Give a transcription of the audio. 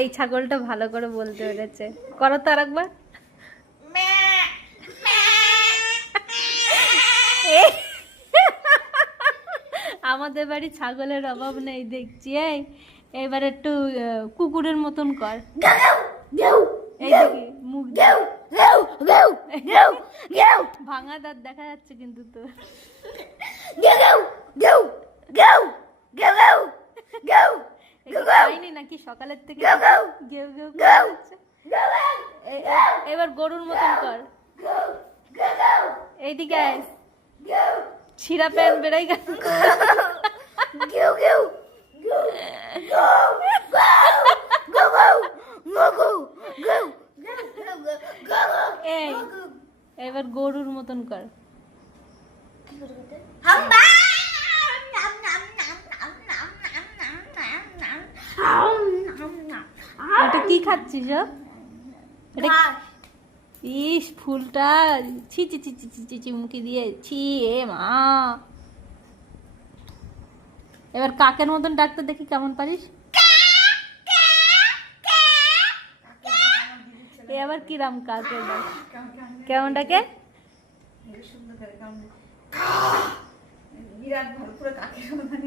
এই ছাগলটা ভালো করে বলতে পেরেছে। করো তো আরেকবার। আমাদের বাড়ি ছাগলের অভাব নেই দেখছি। এবার একটু কুকুরের মতন কর। এই দেখি মুখ ভাঙা দাঁত দেখা যাচ্ছে কিন্তু তো। খাইনি নাকি সকালের থেকে? গেউ গেউ করছে। এবার গরুর মতন কর। এইদিকে আয়। ছিঁড়া প্যান বেড়াই গেল। এবার গরুর মতন কর। এটা কি খাচ্ছিস? ইস ফুলটা ছি ছি ছি ছি ছি ছি মুখে দিয়ে ছি। এ মা, এবার কাকের মতন ডাকতে দেখি কেমন পারিস। এ আবার কিরাম কাকের ডাক? কেমন ডাকে? বিরাট ভালো করে কাকের মতন।